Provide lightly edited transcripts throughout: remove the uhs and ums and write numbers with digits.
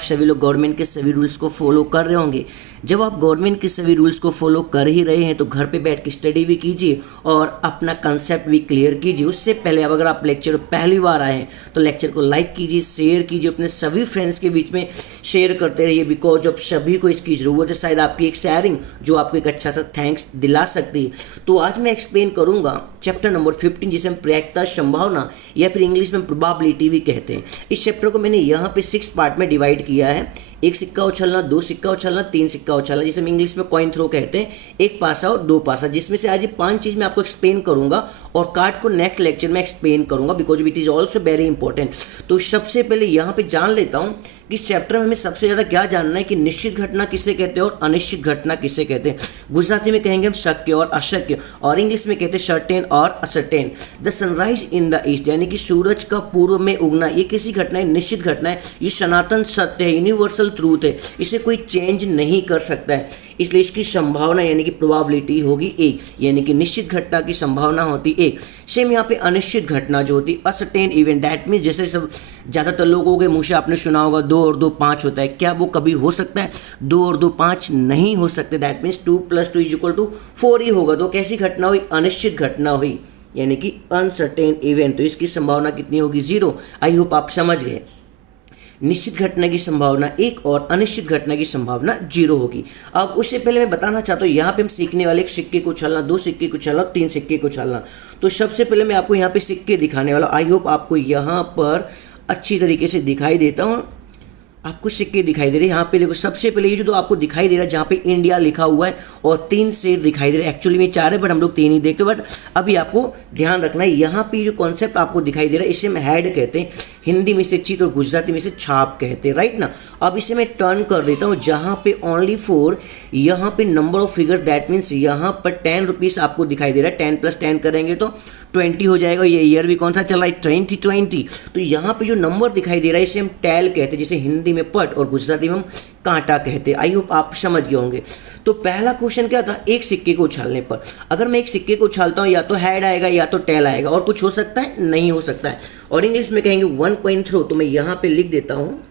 आप सभी लोग गवर्नमेंट के सभी रूल्स को फॉलो कर रहे होंगे। जब आप गवर्नमेंट के सभी रूल्स को फॉलो कर ही रहे हैं तो घर पे बैठ के स्टडी भी कीजिए और अपना कंसेप्ट भी क्लियर कीजिए। उससे पहले अब अगर आप लेक्चर पहली बार आए हैं तो लेक्चर को लाइक कीजिए, शेयर कीजिए, अपने सभी फ्रेंड्स के बीच में शेयर करते रहिए, बिकॉज अब सभी को इसकी ज़रूरत है। शायद आपकी एक शेयरिंग जो आपको एक अच्छा सा थैंक्स दिला सकती है। तो आज मैं एक्सप्लेन करूंगा चैप्टर नंबर 15, जिसे हम प्रायिकता, संभावना या फिर इंग्लिश में प्रोबेबिलिटी भी कहते हैं। इस चैप्टर को मैंने यहाँ पे 6 पार्ट में डिवाइड किया है। एक सिक्का उछलना, 2 सिक्का उछलना, 3 सिक्का उछलना, जिसे हम इंग्लिश में कॉइन थ्रो कहते हैं, 1 पासा और 2 पासा, जिसमें से आज ये 5 चीज़ मैं आपको एक्सप्लेन करूंगा और कार्ड को नेक्स्ट लेक्चर में एक्सप्लेन करूंगा, because it is also very important. तो सबसे पहले यहाँ पे जान लेता हूँ कि इस चैप्टर में हमें सबसे ज़्यादा क्या जानना है कि निश्चित घटना किसे कहते हैं और अनिश्चित घटना किसे कहते हैं। गुजराती में कहेंगे हम शक्य और अशक्य, और इंग्लिश में कहते हैं सर्टेन और ascertain. The sunrise in the east, यानी कि सूरज का पूर्व में उगना, ये किसी घटना है, निश्चित घटना है, ये सनातन सत्य है, यूनिवर्सल ट्रूथ है, इसे कोई चेंज नहीं कर सकता है। इसलिए इसकी संभावना यानी कि प्रोबेबिलिटी होगी 1, यानी कि निश्चित घटना की संभावना होती 1। सेम यहाँ पे अनिश्चित घटना जो होती असर्टेन इवेंट, दैट मीन्स जैसे सब ज़्यादातर लोगों के मुँह से आपने सुना होगा 2 और 2 5 होता है, क्या वो कभी हो सकता है? 2 और 2 5 नहीं हो सकते। दैट मीन्स 2 + 2 = 4 ही होगा। तो कैसी घटना हुई? अनिश्चित घटना हुई, यानी कि अनसर्टेन इवेंट। तो इसकी संभावना कितनी होगी? 0। आई होप आप समझ गए। निश्चित घटना की संभावना 1 और अनिश्चित घटना की संभावना 0 होगी। अब उससे पहले मैं बताना चाहता हूँ, यहाँ पे हम सीखने वाले 1 सिक्के को उछालना, 2 सिक्के को उछालना, 3 सिक्के को उछालना। तो सबसे पहले मैं आपको यहाँ पे सिक्के दिखाने वाला। आई होप आपको यहाँ पर अच्छी तरीके से दिखाई देता हूँ। आपको सिक्के दिखाई दे रहे हैं। यहाँ पे देखो, सबसे पहले ये जो आपको दिखाई दे रहा है जहाँ पे इंडिया लिखा हुआ है और 3 शेर दिखाई दे रहे हैं। एक्चुअली में 4 है बट हम लोग 3 ही देखते, बट अभी आपको ध्यान रखना है। यहाँ पे जो कॉन्सेप्ट आपको दिखाई दे रहा है इसे हम हेड कहते हैं, हिंदी में इसे चित और गुजराती में इसे छाप कहते हैं, राइट ना। अब इसे मैं टर्न कर देता हूँ, जहाँ पे ओनली 4, यहाँ पे number of figures, that means यहाँ पर 10 रुपीज़ आपको दिखाई दे रहा है। 10 + 10 करेंगे तो 20 हो जाएगा। ये ईयर भी कौन सा चल रहा है? 2020। तो यहाँ पे जो नंबर दिखाई दे रहा है इसे हम टैल कहते हैं, जिसे हिंदी में पट और गुजराती में हम कांटा कहते हैं। आई होप आप समझ गए होंगे। तो पहला क्वेश्चन क्या था? एक सिक्के को उछालने पर, अगर मैं एक सिक्के को उछालता हूँ या तो हेड आएगा या तो टेल आएगा, और कुछ हो सकता है? नहीं हो सकता है। और इंग्लिश में कहेंगे 1 कॉइन थ्रो। तो मैं यहाँ पे लिख देता हूँ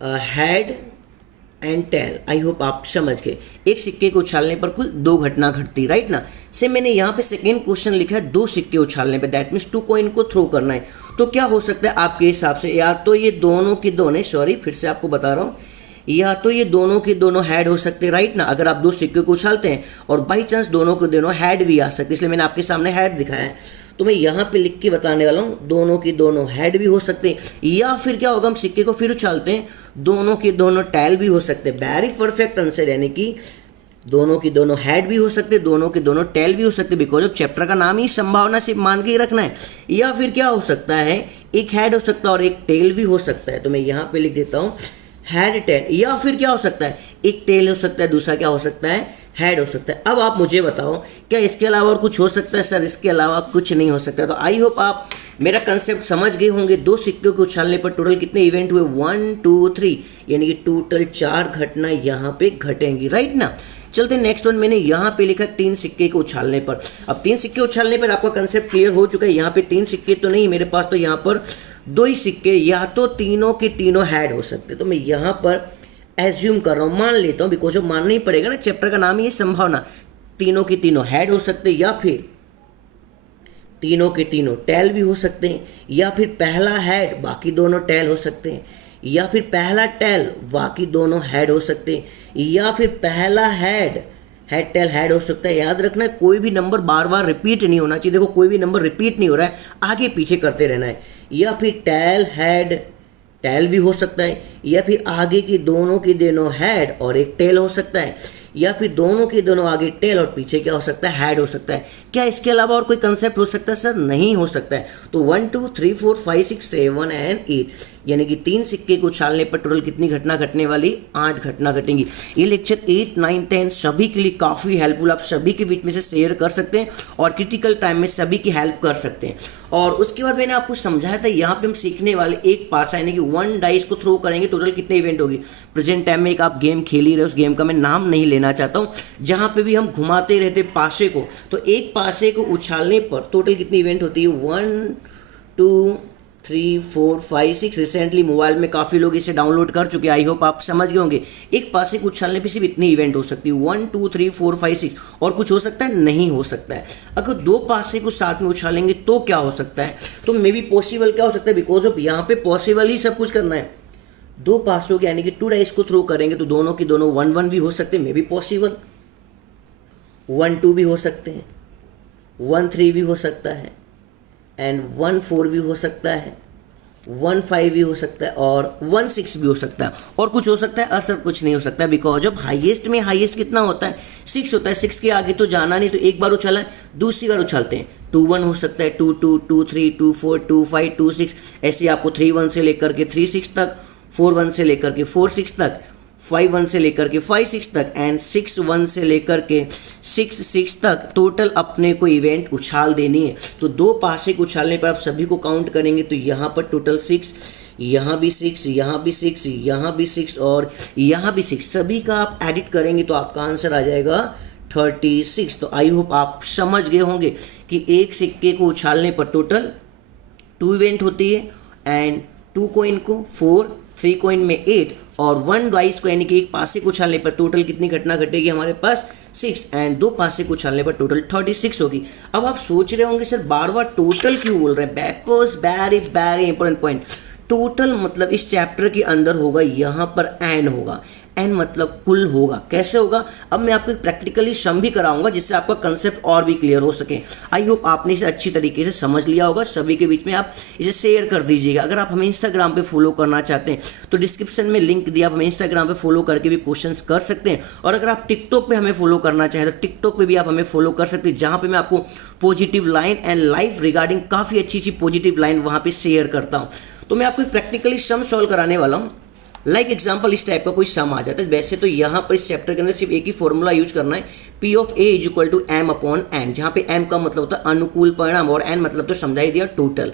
head and tail. I hope आप समझ गए। एक सिक्के को उछालने पर कुल 2 घटना घटती, राइट ना। से मैंने यहाँ पे सेकेंड क्वेश्चन लिखा है 2 सिक्के उछालने पे, दैट मीन्स 2 कॉइन को थ्रो करना है। तो क्या हो सकता है आपके हिसाब से? या तो ये दोनों के दोनों, सॉरी फिर से आपको बता रहा हूँ, या तो ये दोनों के दोनों हेड हो सकते हैं, राइट ना। अगर आप 2 सिक्के को उछालते हैं और बाई चांस दोनों के दोनों हेड भी आ सकते, इसलिए मैंने आपके सामने हेड दिखाया है। तो मैं यहाँ पे लिख के बताने वाला हूँ, दोनों के दोनों हेड भी हो सकते हैं, या फिर क्या होगा, हम सिक्के को फिर उछालते हैं, दोनों के दोनों टैल भी हो सकते हैं। वेरी परफेक्ट आंसर, यानी कि दोनों के दोनों हेड भी हो सकते, दोनों के दोनों टैल भी हो सकते, बिकॉज अब चैप्टर का नाम ही संभावना से मान के ही रखना है। या फिर क्या हो सकता है, एक हेड हो सकता है और एक टेल भी हो सकता है। तो मैं यहाँ पे लिख देता हूँ हेड टेल। या फिर क्या हो सकता है, एक टेल हो सकता है, दूसरा क्या हो सकता है, हेड हो सकता है। अब आप मुझे बताओ, क्या इसके अलावा और कुछ हो सकता है? सर इसके अलावा कुछ नहीं हो सकता। तो आई होप आप मेरा कंसेप्ट समझ गए होंगे। 2 सिक्कों को उछालने पर टोटल कितने इवेंट हुए? 1 2 3, यानी कि टोटल 4 घटना यहाँ पे घटेंगी, राइट ना। चलते नेक्स्ट वन। मैंने यहाँ पे लिखा 3 सिक्के को उछालने पर। अब 3 सिक्के उछालने पर आपका कंसेप्ट क्लियर हो चुका है। यहाँ पे 3 सिक्के तो नहीं मेरे पास, तो यहाँ पर 2 ही सिक्के, या तो तीनों के तीनों हेड हो सकते। तो मैं यहाँ पर एज्यूम कर रहा हूँ, मान लेता हूँ, बिकॉज अब मानना ही पड़ेगा ना, चैप्टर का नाम ही है संभावना। तीनों के तीनों हेड हो सकते, या फिर तीनों के तीनों टैल भी हो सकते हैं, या फिर पहला हेड बाकी दोनों टैल हो सकते हैं, या फिर पहला टैल बाकी दोनों हेड हो सकते हैं, या फिर पहला हेड टेल हेड हो सकता है। याद रखना है, कोई भी नंबर बार बार रिपीट नहीं होना चाहिए। देखो कोई भी नंबर रिपीट नहीं हो रहा है, आगे पीछे करते रहना है। या फिर टैल हेड टैल भी हो सकता है, या फिर आगे की दोनों के दोनों हेड और एक टेल हो सकता है, या फिर दोनों के दोनों आगे टेल और पीछे क्या हो सकता है, हेड हो सकता है। क्या इसके अलावा और कोई कंसेप्ट हो सकता है? सर नहीं हो सकता है। तो 1 2 3 4 5 6 7 एंड 8, यानी कि 3 सिक्के को उछालने पर टोटल कितनी घटना घटने वाली? 8 घटना घटेंगी। ये लेक्चर 8 9 10 सभी के लिए काफ़ी हेल्पफुल, आप सभी के बीच में से शेयर कर सकते हैं और क्रिटिकल टाइम में सभी की हेल्प कर सकते हैं। और उसके बाद मैंने आपको समझाया था, यहाँ पे हम सीखने वाले एक पासा, यानी कि 1 डाइस को थ्रो करेंगे, टोटल कितने इवेंट होगी। प्रेजेंट टाइम में एक आप गेम खेल ही रहे, उस गेम का मैं नाम नहीं लेना चाहता हूँ, जहाँ पे भी हम घुमाते रहते पासे को। तो एक पासे को उछालने पर टोटल कितनी इवेंट होती है? 1 2 3, 4, 5, 6 रिसेंटली मोबाइल में काफ़ी लोग इसे डाउनलोड कर चुके हैं। आई होप आप समझ गए होंगे। एक पासे को उछालने पे सिर्फ इतनी इवेंट हो सकती है, 1, 2, 3, 4, 5, 6। और कुछ हो सकता है? नहीं हो सकता है। अगर दो पासे को साथ में उछालेंगे तो क्या हो सकता है? तो मे बी पॉसिबल क्या हो सकता है, बिकॉज ऑफ यहाँ पे पॉसिबल ही सब कुछ करना है। दो पासों के यानी कि 2 डाइस को थ्रो करेंगे तो दोनों के दोनों 1-1 भी हो सकते हैं, मे बी पॉसिबल। 1-2 भी हो सकते हैं, 1-3 भी हो सकता है, एंड 1-4 भी हो सकता है, 1-5 भी हो सकता है, और 1-6 भी हो सकता है। और कुछ हो सकता है? सर कुछ नहीं हो सकता, बिकॉज जब हाईएस्ट में हाईएस्ट कितना होता है? 6 होता है। 6 के आगे तो जाना नहीं, तो एक बार उछाला है, दूसरी बार उछालते हैं 2-1 हो सकता है, 2-2, 2-3, 2-4, 2-5, 2-6। ऐसे आपको 3-1 से लेकर के 3-6 तक, 4-1 से लेकर के 4-6 तक, 5-1 से लेकर के 5-6 तक, एंड 6-1 से लेकर के 6-6 तक टोटल अपने को इवेंट उछाल देनी है। तो दो पासे को उछालने पर आप सभी को काउंट करेंगे तो यहाँ पर टोटल 6, यहाँ भी 6, यहाँ भी 6, यहाँ भी 6 और यहाँ भी 6, सभी का आप एडिट करेंगे तो आपका आंसर आ जाएगा 36। तो आई होप आप समझ गए होंगे कि एक सिक्के को उछालने पर टोटल 2 इवेंट होती है, एंड 2 कॉइन को 4, 3 कॉइन में 8, और 1 डाइस को यानी कि एक पासे को उछालने पर टोटल कितनी घटना घटेगी हमारे पास? 6, एंड दो पासे को उछालने पर टोटल 36 होगी। अब आप सोच रहे होंगे सर बार बार टोटल क्यों बोल रहे हैं? Because very important point. Total मतलब इस चैप्टर के अंदर होगा, यहाँ पर एन होगा। एन मतलब कुल होगा। कैसे होगा? अब मैं आपको एक प्रैक्टिकली सम भी कराऊंगा जिससे आपका कंसेप्ट और भी क्लियर हो सके। आई होप आपने इसे अच्छी तरीके से समझ लिया होगा। सभी के बीच में आप इसे शेयर कर दीजिएगा। अगर आप हमें इंस्टाग्राम पे फॉलो करना चाहते हैं तो डिस्क्रिप्शन में लिंक दिया, आप हमें इंस्टाग्राम पे फॉलो करके भी क्वेश्चंस कर सकते हैं। और अगर आप टिकटॉक पे हमें फॉलो करना चाहें तो टिकटॉक पे भी आप हमें फॉलो कर सकते हैं, जहाँ पे मैं आपको positive line and life regarding काफ़ी अच्छी पॉजिटिव लाइन वहाँ पे शेयर करता हूँ। तो मैं आपको एक प्रैक्टिकली सम सॉल्व कराने वाला हूँ। लाइक एग्जाम्पल इस टाइप का कोई सम आ जाता है। वैसे तो यहाँ पर इस चैप्टर के अंदर सिर्फ एक ही फॉर्मूला यूज करना है, P of A is equal to M upon N, जहाँ पे M का मतलब होता है अनुकूल परिणाम और N मतलब तो समझाई दिया टोटल।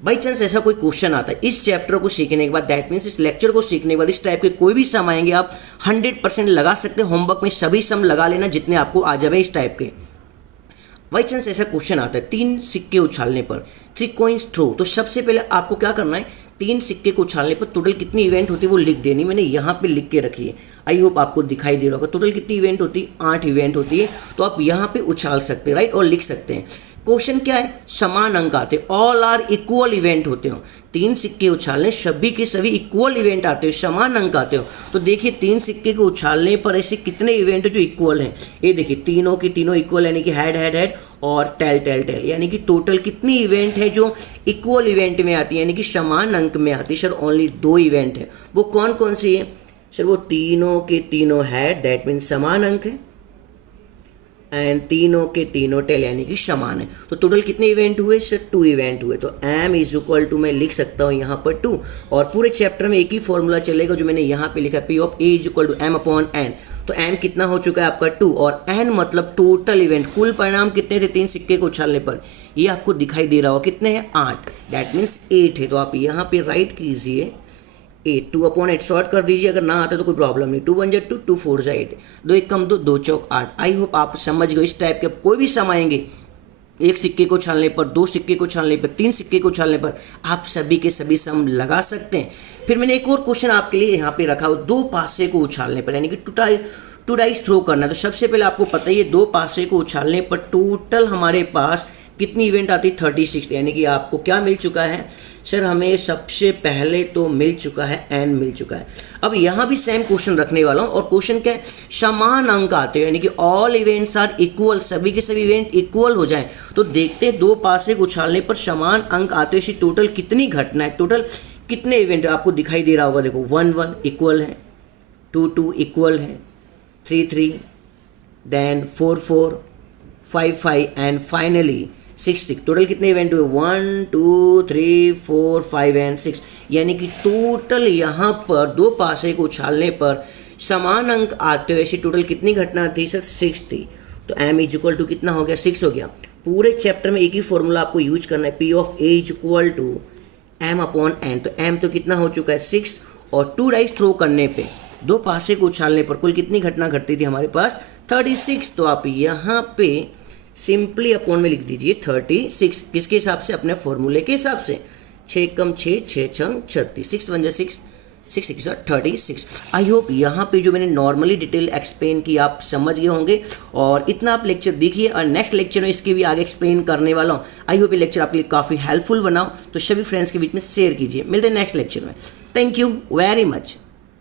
बाई चांस ऐसा कोई क्वेश्चन आता है इस चैप्टर को सीखने के बाद, दैट मीन्स इस लेक्चर को सीखने के बाद इस टाइप के कोई भी सम आएंगे आप 100% लगा सकते हैं। होमवर्क में सभी सम लगा लेना जितने आपको आ जाए इस टाइप के। बाई चांस ऐसा क्वेश्चन आता है 3 सिक्के उछालने पर 3 कॉइन्स थ्रो, तो सबसे पहले आपको क्या करना है? 3 सिक्के को उछालने पर टोटल कितनी इवेंट होती है वो लिख देनी। मैंने यहाँ पे लिख के रखी है, आई होप आपको दिखाई दे रहा होगा। टोटल कितनी इवेंट होती है? 8 इवेंट होती है। तो आप यहाँ पे उछाल सकते हैं, राइट, और लिख सकते हैं। क्वेश्चन क्या है? समान अंक आते, ऑल आर इक्वल इवेंट होते हो। 3 सिक्के उछालने सभी के सभी इक्वल इवेंट आते हो, समान अंक आते हो। तो देखिए 3 सिक्के को उछालने पर ऐसे कितने इवेंट जो इक्वल हैं? ये देखिए तीनों के तीनों इक्वल, यानी कि हेड हेड हेड और टेल टेल टेल, यानी कि टोटल कितनी इवेंट है जो इक्वल इवेंट में आती है, यानी कि समान अंक में आती है। सर ओनली 2 इवेंट है, वो कौन कौन सी है? सर वो तीनों के तीनों हेड, दैट मीन्स समान अंक है, एंड तीनों के तीनों टेल यानी कि समान है। तो टोटल कितने इवेंट हुए? सर 2 इवेंट हुए। तो m इज इक्वल टू मैं लिख सकता हूँ यहाँ पर 2, और पूरे चैप्टर में एक ही फॉर्मूला चलेगा जो मैंने यहाँ पे लिखा, P of A is equal to M upon N। तो m कितना हो चुका है आपका 2, और n मतलब टोटल इवेंट, कुल परिणाम कितने थे 3 सिक्के को उछालने पर? ये आपको दिखाई दे रहा होगा, कितने हैं? 8, दैट मीन्स 8 है। तो आप यहाँ पे राइट कीजिए 8, 2 अपॉन 8 शॉर्ट कर दीजिए, अगर ना आता तो कोई प्रॉब्लम नहीं। 2 1 2, 2 4 8, 2 1 कम 2, 2 चौक 8। आई होप आप समझ गए। इस टाइप के कोई भी सम आएंगे, एक सिक्के को उछालने पर, 2 सिक्के को उछालने पर, 3 सिक्के को उछालने पर, आप सभी के सभी सम लगा सकते हैं। फिर मैंने एक और क्वेश्चन आपके लिए यहाँ पे रखा हो, 2 पासे को उछालने पर, यानी कि 2 डाइस थ्रो करना है। तो सबसे पहले आपको पता ही है 2 पासे को उछालने पर टोटल हमारे पास कितनी इवेंट आती है? 36, यानी कि आपको क्या मिल चुका है? सर हमें सबसे पहले तो मिल चुका है n मिल चुका है। अब यहाँ भी सेम क्वेश्चन रखने वाला हूँ, और क्वेश्चन क्या है? समान अंक आते हैं, यानी कि ऑल इवेंट्स आर इक्वल, सभी के सभी इवेंट इक्वल हो जाएं। तो देखते हैं 2 पासे को उछालने पर समान अंक आते हैं, टोटल कितनी घटना है, टोटल कितने इवेंट आपको दिखाई दे रहा होगा। देखो 1 1 इक्वल है, 2 2 इक्वल है, 3 3, देन 4 4, 5 5 एंड फाइनली 6 6। टोटल कितने इवेंट हुए? 1 2 3 4 5 एंड 6, यानी कि टोटल यहाँ पर 2 पासे को उछालने पर समान अंक आते हुए ऐसी टोटल कितनी घटना थी? सर 6 थी। तो m इज इक्वल टू कितना हो गया? 6 हो गया। पूरे चैप्टर में एक ही फॉर्मूला आपको यूज करना है, P of A is equal to M upon N। तो m तो कितना हो चुका है? 6, और 2 डाइस थ्रो करने पे, 2 पासे को उछालने पर कुल कितनी घटना घटती थी हमारे पास? 36। तो आप यहाँ पे सिंपली अपॉन में लिख दीजिए 36, किसके हिसाब से? अपने फॉर्मूले के हिसाब से। 6 कम 6, 6 छंग 36, 6 1 6, 6 6 36। आई होप यहाँ पे जो मैंने नॉर्मली डिटेल एक्सप्लेन की आप समझ गए होंगे, और इतना आप लेक्चर देखिए, और नेक्स्ट लेक्चर में इसके भी आगे एक्सप्लेन करने वाला हूँ। आई होप ये लेक्चर आपके लिए काफ़ी हेल्पफुल बनाओ, तो सभी फ्रेंड्स के बीच में शेयर कीजिए। मिलते हैं नेक्स्ट लेक्चर में। Thank you very much.